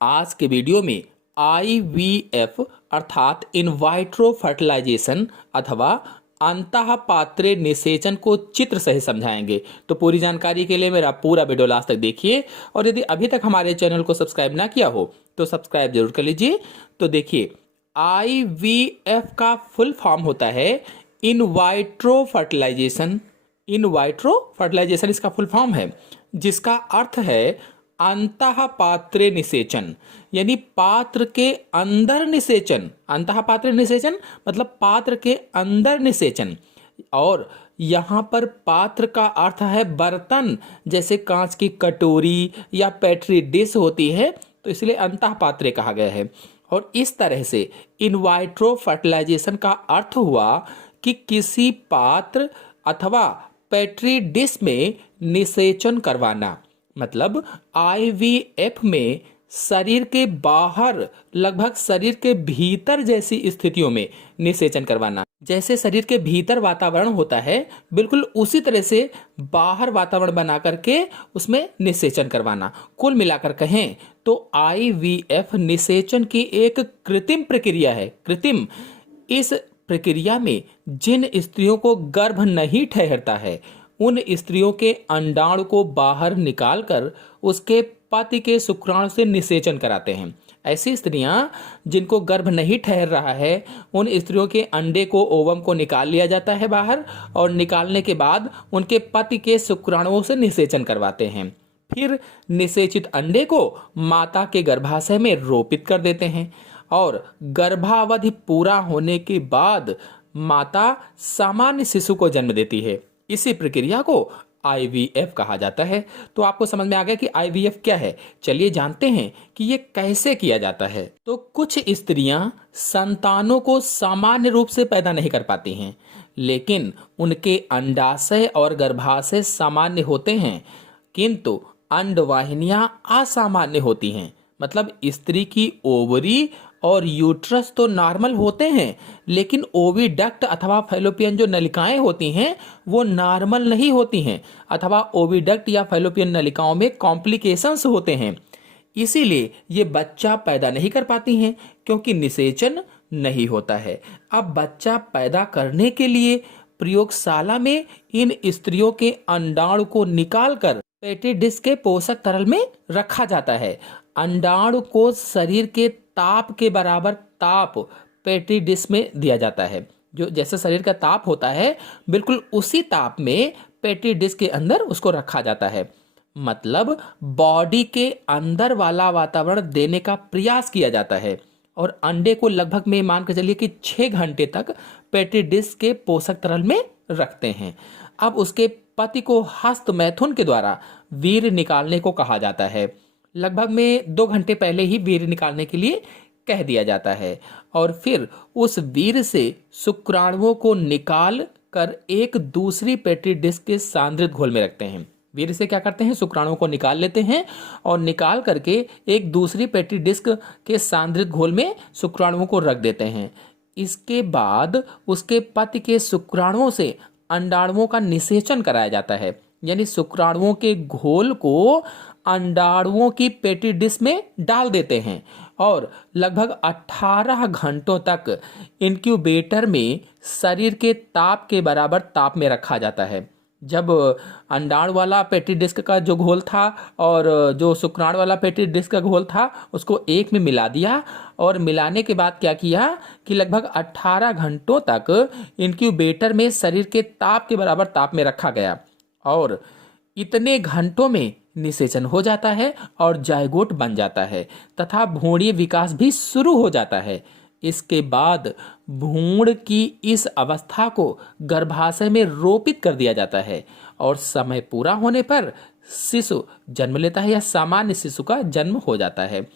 आज के वीडियो में IVF अर्थात इन वाइट्रो फर्टिलाइजेशन अथवा अंतःपात्रे निषेचन को चित्र सहित समझाएंगे। तो पूरी जानकारी के लिए मेरा पूरा वीडियो लास्ट तक देखिए और यदि अभी तक हमारे चैनल को सब्सक्राइब ना किया हो तो सब्सक्राइब जरूर कर लीजिए। तो देखिए, IVF का फुल फॉर्म होता है इन वाइट्रो फर्टिलाइजेशन। इन वाइट्रो फर्टिलाइजेशन इसका फुल फॉर्म है, जिसका अर्थ है अंतःपात्रे निषेचन, यानी पात्र के अंदर निषेचन। अंतःपात्रे निषेचन मतलब पात्र के अंदर निषेचन। और यहाँ पर पात्र का अर्थ है बर्तन, जैसे कांच की कटोरी या पेट्री डिश होती है, तो इसलिए अंतःपात्रे कहा गया है। और इस तरह से इन वाइट्रो फर्टिलाइजेशन का अर्थ हुआ कि किसी पात्र अथवा पेट्री डिश में निषेचन करवाना। मतलब IVF में शरीर के बाहर लगभग शरीर के भीतर जैसी स्थितियों में निषेचन करवाना। जैसे शरीर के भीतर वातावरण होता है, बिल्कुल उसी तरह से बाहर वातावरण बना करके उसमें निषेचन करवाना। कुल मिलाकर कहें तो IVF निषेचन की एक कृत्रिम प्रक्रिया है। कृत्रिम, इस प्रक्रिया में जिन स्त्रियों को गर्भ नहीं ठहरता है उन स्त्रियों के अंडाणु को बाहर निकालकर उसके पति के शुक्राणु से निषेचन कराते हैं। ऐसी स्त्रियां जिनको गर्भ नहीं ठहर रहा है, उन स्त्रियों के अंडे को, ओवम को निकाल लिया जाता है बाहर, और निकालने के बाद उनके पति के शुक्राणुओं से निषेचन करवाते हैं। फिर निषेचित अंडे को माता के गर्भाशय में रोपित कर देते हैं और गर्भावधि पूरा होने के बाद माता सामान्य शिशु को जन्म देती है। इसी प्रक्रिया को IVF कहा जाता है। तो आपको समझ में आ गया कि IVF क्या है। चलिए जानते हैं कि ये कैसे किया जाता है। तो कुछ स्त्रियां संतानों को सामान्य रूप से पैदा नहीं कर पाती हैं, लेकिन उनके अंडाशय और गर्भाशय सामान्य होते हैं, किंतु अंडवाहिनियां असामान्य होती हैं। मतलब स्त्री की ओवरी और यूट्रस तो नॉर्मल होते हैं, लेकिन ओविडक्ट अथवा फैलोपियन जो नलिकाएं होती हैं वो नॉर्मल नहीं होती हैं, अथवा ओविडक्ट या फैलोपियन नलिकाओं में कॉम्प्लिकेशंस होते हैं। इसीलिए ये बच्चा पैदा नहीं कर पाती हैं, क्योंकि निषेचन नहीं होता है। अब बच्चा पैदा करने के लिए प्रयोगशाला में इन स्त्रियों के अंडाणु को निकालकर पेटी डिश के पोषक तरल में रखा जाता है। अंडाणु को शरीर के ताप के बराबर ताप पेटी डिश में दिया जाता है। जो जैसे शरीर का ताप होता है, बिल्कुल उसी ताप में पेटी डिश के अंदर उसको रखा जाता है। मतलब बॉडी के अंदर वाला वातावरण देने का प्रयास किया जाता है। और अंडे को लगभग में मान के चलिए कि 6 घंटे तक पेटी डिश के पोषक तरल में रखते हैं। अब उसके पति को हस्त मैथुन के द्वारा वीर्य निकालने को कहा जाता है। लगभग में 2 घंटे पहले ही वीर्य निकालने के लिए कह दिया जाता है, और फिर उस वीर्य से शुक्राणुओं को निकाल कर एक दूसरी पेट्री डिश के सांद्रित घोल में रखते हैं। वीर्य से क्या करते हैं, शुक्राणुओं को निकाल लेते हैं और निकाल करके एक दूसरी पेट्री डिस्क के सांद्रित घोल में शुक्राणुओं को रख देते हैं। इसके बाद उसके पति के शुक्राणुओं से अंडाणुओं का निषेचन कराया जाता है, यानी शुक्राणुओं के घोल को अंडाणुओं की पेटी डिश में डाल देते हैं और लगभग 18 घंटों तक इंक्यूबेटर में शरीर के ताप के बराबर ताप में रखा जाता है। जब अंडाणु वाला पेटी डिस्क का जो घोल था और जो शुक्राणु वाला पेटी डिस्क का घोल था, उसको एक में मिला दिया, और मिलाने के बाद क्या किया कि लगभग 18 घंटों तक इंक्यूबेटर में शरीर के ताप के बराबर ताप में रखा गया, और इतने घंटों में निषेचन हो जाता है और जायगोट बन जाता है तथा भ्रूणीय विकास भी शुरू हो जाता है। इसके बाद भ्रूण की इस अवस्था को गर्भाशय में रोपित कर दिया जाता है और समय पूरा होने पर शिशु जन्म लेता है या सामान्य शिशु का जन्म हो जाता है।